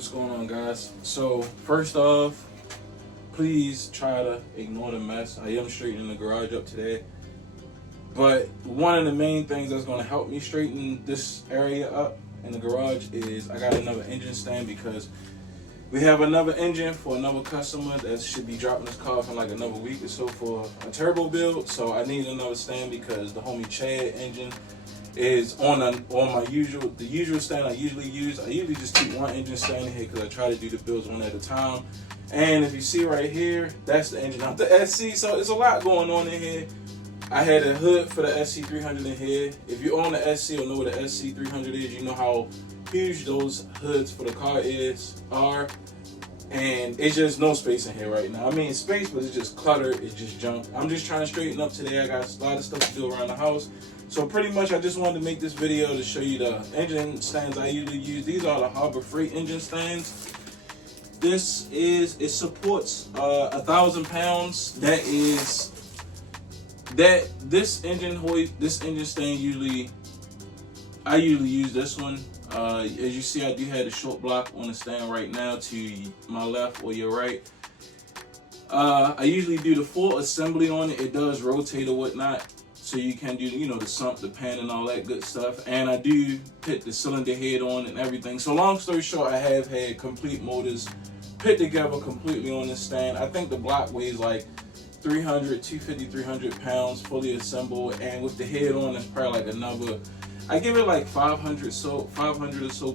What's going on, guys? So first off, please try to ignore the mess. I am straightening the garage up today, but one of the main things that's going to help me straighten this area up in the garage is I got another engine stand, because we have another engine for another customer that should be dropping his car in like another week or so for a turbo build. So I need another stand because the homie Chad engine is on my usual stand I usually use. I usually just keep one engine stand in here because I try to do the builds one at a time. And if you see right here, that's the engine, not the SC. So there's a lot going on in here. I had a hood for the SC300 in here. If you own the SC or know what the SC300 is, you know how huge those hoods for the car are. And it's just no space in here right now. I mean, space, but it's just clutter, it's just junk. I'm just trying to straighten up today. I got a lot of stuff to do around the house. So pretty much I just wanted to make this video to show you the engine stands I usually use. These are the Harbor Freight engine stands. It supports 1,000 pounds. This engine stand I usually use this one. As you see, I do have the short block on the stand right now to my left or your right. I usually do the full assembly on it. It does rotate or whatnot, so you can do, the sump, the pan, and all that good stuff. And I do put the cylinder head on and everything. So long story short, I have had complete motors put together completely on this stand. I think the block weighs like 250, 300 pounds fully assembled, and with the head on, it's probably like another, I give it like 500 or so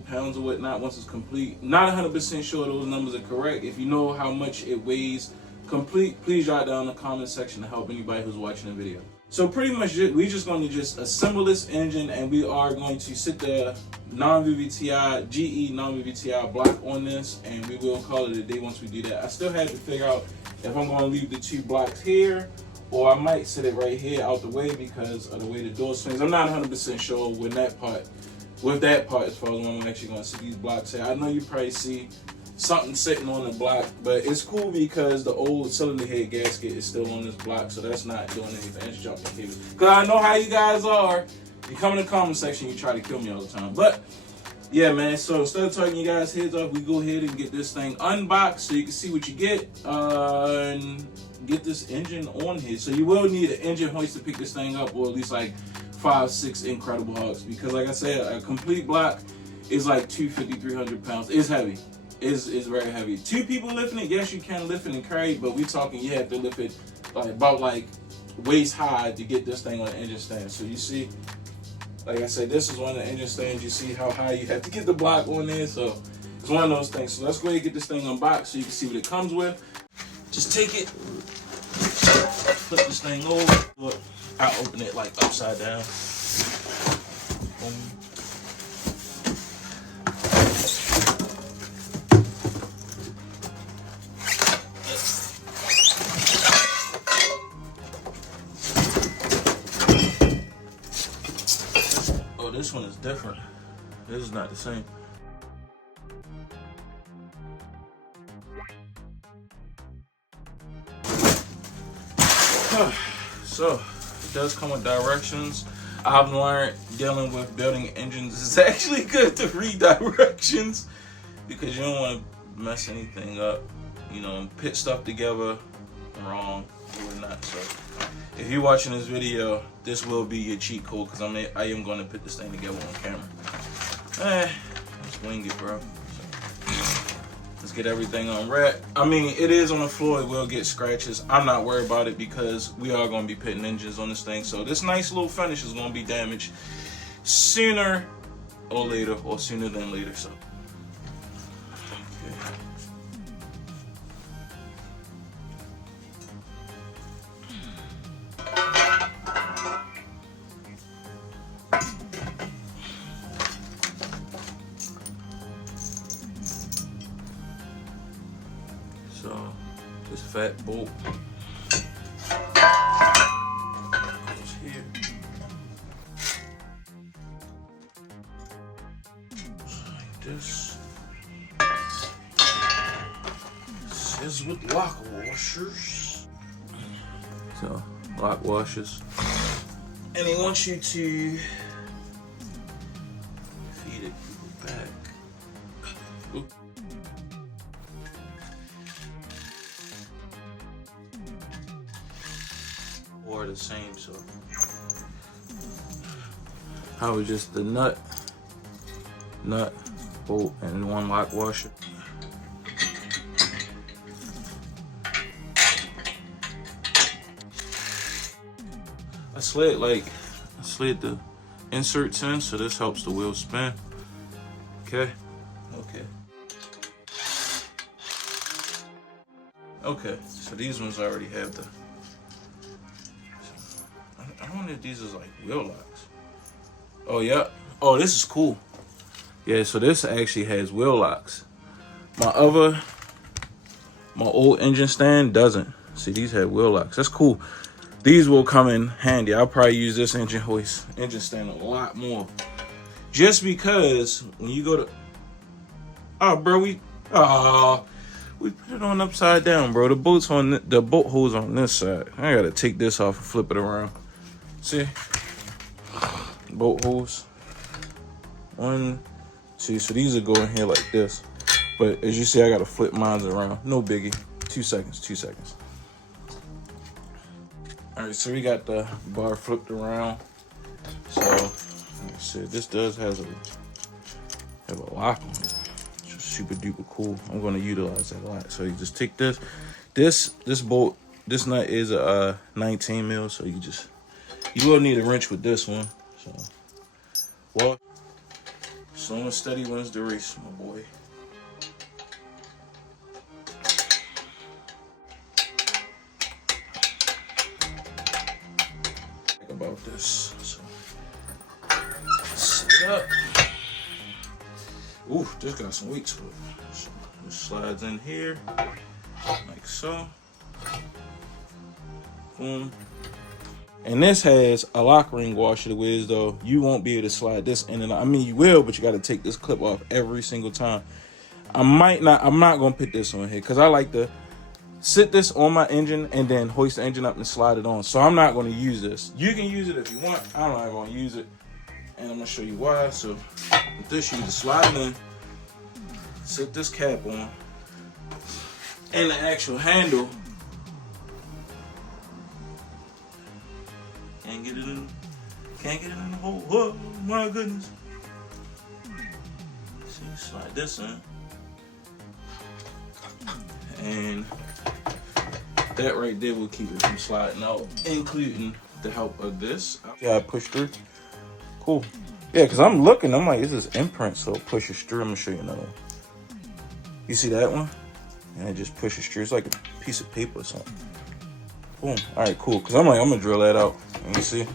pounds or whatnot once it's complete. Not 100% sure those numbers are correct. If you know how much it weighs complete, please write down in the comment section to help anybody who's watching the video. So pretty much we're just going to assemble this engine, and we are going to sit the non-VVTi, GE non-VVTi block on this, and we will call it a day once we do that. I still had to figure out if I'm going to leave the two blocks here, or I might sit it right here out the way because of the way the door swings. I'm not 100% sure with that part as far as when I'm actually going to sit these blocks here. I know you probably see something sitting on the block, but it's cool because the old cylinder head gasket is still on this block, so that's not doing anything. It's jumping cables. Because I know how you guys are. You come in the comment section, you try to kill me all the time. But yeah, man, so instead of talking you guys' heads off, we go ahead and get this thing unboxed so you can see what you get, and get this engine on here. So you will need an engine hoist to pick this thing up, or at least like 5-6 incredible hugs, because like I said, a complete block is like 250, 300 pounds. It's heavy. It's very heavy. Two people lifting it, yes, you can lift it and carry it, but we talking you have to lift it about waist high to get this thing on the engine stand. So you see, like I said, this is one of the engine stands. You see how high you have to get the block on there. So it's one of those things. So let's go ahead and get this thing unboxed so you can see what it comes with. Just take it, flip this thing over. Look, I'll open it like upside down. Boom. Oh, this one is different. This is not the same. So it does come with directions. I've learned dealing with building engines, it's actually good to read directions because you don't want to mess anything up, put stuff together wrong or whatnot. So if you're watching this video, this will be your cheat code because I am going to put this thing together on camera. Let's wing it, bro. Let's get everything unwrapped. I mean, it is on the floor. It will get scratches. I'm not worried about it because we are going to be putting engines on this thing. So this nice little finish is going to be damaged sooner or later, or sooner than later. So, okay. So this fat bolt goes here. Like this. This is with lock washers. So lock washers. And he wants you to feed it back. Oop. are the same, so I was just the nut, bolt, and one lock washer. I slid the inserts in, so this helps the wheel spin. Okay. Okay, so these ones already have the, I wonder if these is like wheel locks. Oh yeah, oh this is cool. Yeah, so this actually has wheel locks. My old engine stand doesn't. See, these have wheel locks. That's cool. These will come in handy. I'll probably use this engine stand a lot more. Just because when you go to, oh bro, we put it on upside down, bro. The bolt holes on this side. I gotta take this off and flip it around. See, bolt holes. 1, 2. So these are going here like this. But as you see, I gotta flip mine around. No biggie. 2 seconds. 2 seconds. All right, so we got the bar flipped around. So like I said, this does have a lock on it. Super duper cool. I'm gonna utilize that a lot. So you just take this bolt, this nut is a 19 mil, so you will need a wrench with this one. So well, slow and steady wins the race, my boy. Think about this. So set it up. Ooh, this got some weight to it. So this slides in here, like so. Boom. And this has a lock ring washer, the way though you won't be able to slide this in and out. I mean, you will, but you got to take this clip off every single time. I'm not gonna put this on here because I like to sit this on my engine and then hoist the engine up and slide it on. So I'm not gonna use this. You can use it if you want. I'm not gonna use it. And I'm gonna show you why. So with this, you just slide it in, set this cap on, and the actual handle. Can't get it in the hole. Oh my goodness. So you slide this in, and that right there will keep it from sliding out, including the help of this. Yeah, I push through. Cool. Yeah, because I'm like, is this imprint, so it pushes through. I'm going to show you another one. You see that one? And it just pushes through. It's like a piece of paper or something. Boom. All right, cool. Because I'm going to drill that out. And you see?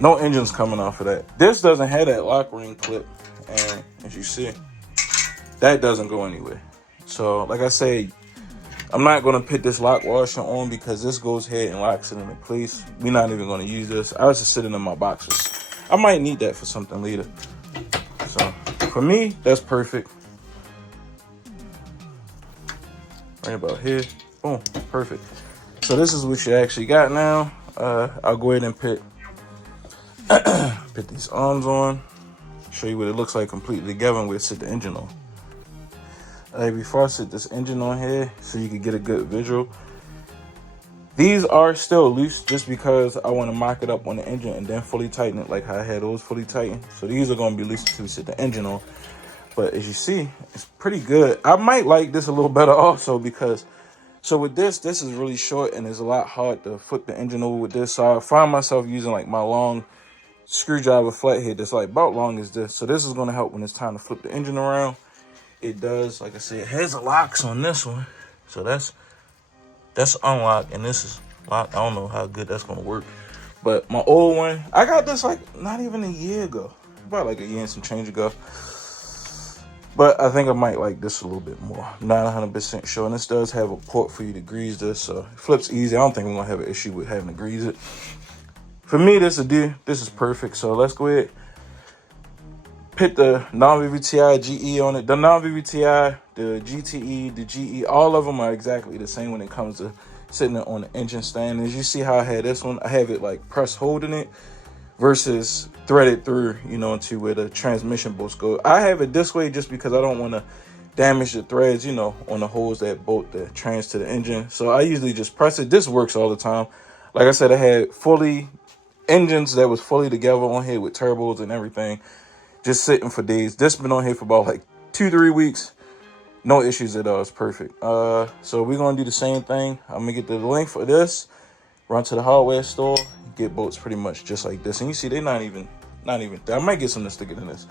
No engine's coming off of that. This doesn't have that lock ring clip. And as you see, that doesn't go anywhere. So, like I say, I'm not going to put this lock washer on because this goes ahead and locks it into place. We're not even going to use this. I was just sitting in my boxes. I might need that for something later. So for me, that's perfect. Right about here. Boom, perfect. So this is what you actually got now. I'll go ahead and put these arms on. Show you what it looks like completely together and we'll sit the engine on. Before I sit this engine on here, so you can get a good visual. These are still loose just because I want to mock it up on the engine and then fully tighten it like how I had those fully tightened. So these are going to be loose until we set the engine on. But as you see, it's pretty good. I might like this a little better also because, so with this is really short and it's a lot hard to flip the engine over with this. So I find myself using like my long screwdriver flathead that's like about long as this. So this is going to help when it's time to flip the engine around. It does, like I said, it has the locks on this one. So that's unlocked and this is locked. I don't know how good that's gonna work. But my old one, I got this like not even a year ago. About like a year and some change ago. But I think I might like this a little bit more. Not 100% sure. And this does have a port for you to grease this, so it flips easy. I don't think we're gonna have an issue with having to grease it. For me, this is perfect. So let's go ahead. Put the non-VVTi GE on it. The non-VVTi, the GTE, the GE, all of them are exactly the same when it comes to sitting on the engine stand. As you see how I had this one, I have it like press holding it versus threaded through, into where the transmission bolts go. I have it this way just because I don't want to damage the threads, on the holes that bolt the trans to the engine. So I usually just press it. This works all the time. Like I said, I had engines that was fully together on here with turbos and everything, just sitting for days. This been on here for about like 2-3 weeks. No issues at all. It's perfect. So we're gonna do the same thing. I'm gonna get the link for this, run to the hardware store, get bolts pretty much just like this. And you see, they're not even. I might get some to stick it in this,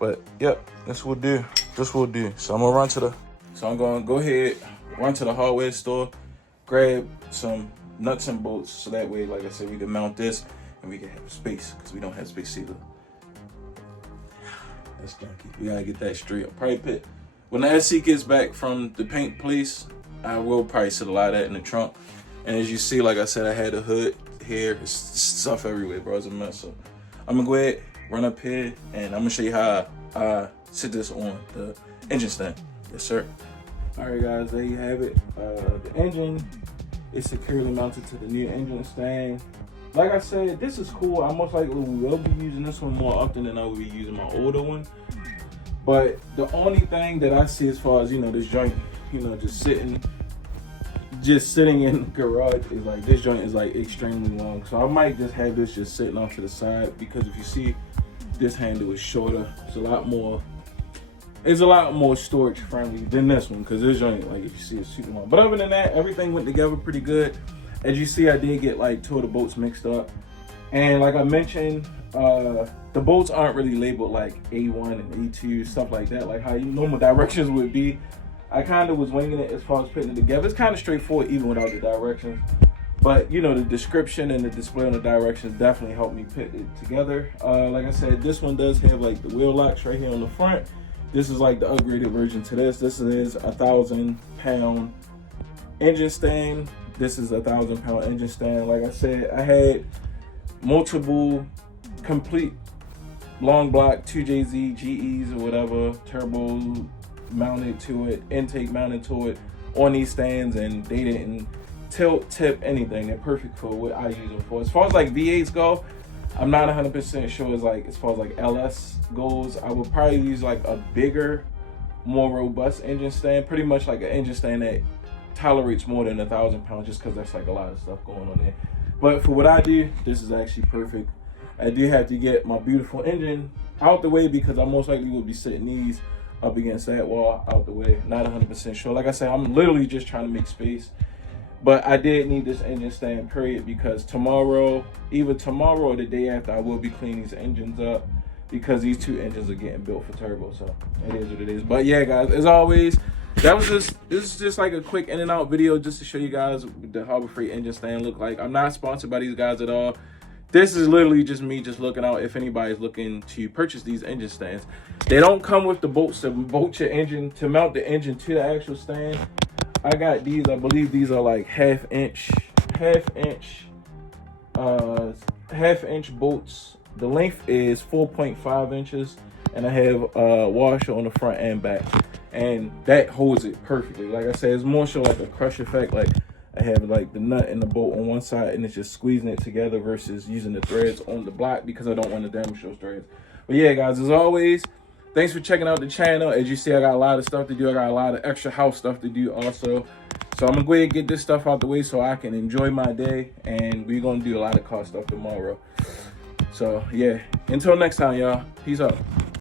but yep, this will do. This will do. So I'm gonna go ahead, run to the hardware store, grab some nuts and bolts, so that way, like I said, we can mount this and we can have space, because we don't have space either. That's junky. We gotta get that straight up. Probably put, when the SC gets back from the paint place, I will probably set a lot of that in the trunk. And as you see, like I said, I had a hood here. It's stuff everywhere, bro. It's a mess. So I'm gonna go ahead, run up here, and I'm gonna show you how I sit this on the engine stand. Yes, sir. All right, guys, there you have it. The engine is securely mounted to the new engine stand. Like I said, this is cool. I most likely will be using this one more often than I will be using my older one. But the only thing that I see as far as, this joint, just sitting in the garage is like, this joint is like extremely long. So I might just have this just sitting off to the side, because if you see, this handle is shorter. It's a lot more storage friendly than this one, because this joint, like, if you see, it's super long. But other than that, everything went together pretty good. As you see, I did get like 2 of the bolts mixed up, and like I mentioned, the bolts aren't really labeled like A1 and A2, stuff like that, like how normal directions would be. I kind of was winging it as far as putting it together. It's kind of straightforward even without the directions, but the description and the display on the directions definitely helped me put it together. Like I said, this one does have like the wheel locks right here on the front. This is like the upgraded version to this. This is 1,000-pound engine stand. This is 1,000-pound engine stand. Like I said, I had multiple complete long block 2JZ GEs or whatever, turbo mounted to it, intake mounted to it on these stands, and they didn't tilt, tip, anything. They're perfect for what I use them for. As far as like V8s go, I'm not 100% sure as far as like LS goes. I would probably use like a bigger, more robust engine stand, pretty much like an engine stand that tolerates more than 1,000 pounds, just because that's like a lot of stuff going on there. But for what I do, this is actually perfect. I do have to get my beautiful engine out the way, because I most likely will be sitting these up against that wall out the way. Not 100% sure. Like I said, I'm literally just trying to make space. But I did need this engine stand, period, because tomorrow, either tomorrow or the day after, I will be cleaning these engines up, because these 2 engines are getting built for turbo. So it is what it is. But yeah, guys, as always, this is just like a quick in and out video, just to show you guys what the Harbor Freight engine stand look like. I'm not sponsored by these guys at all. This is literally just me just looking out if anybody's looking to purchase these engine stands. They don't come with the bolts to bolt your engine, to mount the engine to the actual stand. I got these. I believe these are like half inch bolts. The length is 4.5 inches, and I have a washer on the front and back, and that holds it perfectly. Like I said, it's more so like a crush effect. Like I have like the nut and the bolt on one side, and it's just squeezing it together versus using the threads on the block, because I don't want to damage those threads. But yeah, guys, as always, thanks for checking out the channel. As you see, I got a lot of stuff to do. I got a lot of extra house stuff to do also. So I'm going to go ahead and get this stuff out the way so I can enjoy my day. And we're going to do a lot of car stuff tomorrow. So, yeah. Until next time, y'all. Peace out.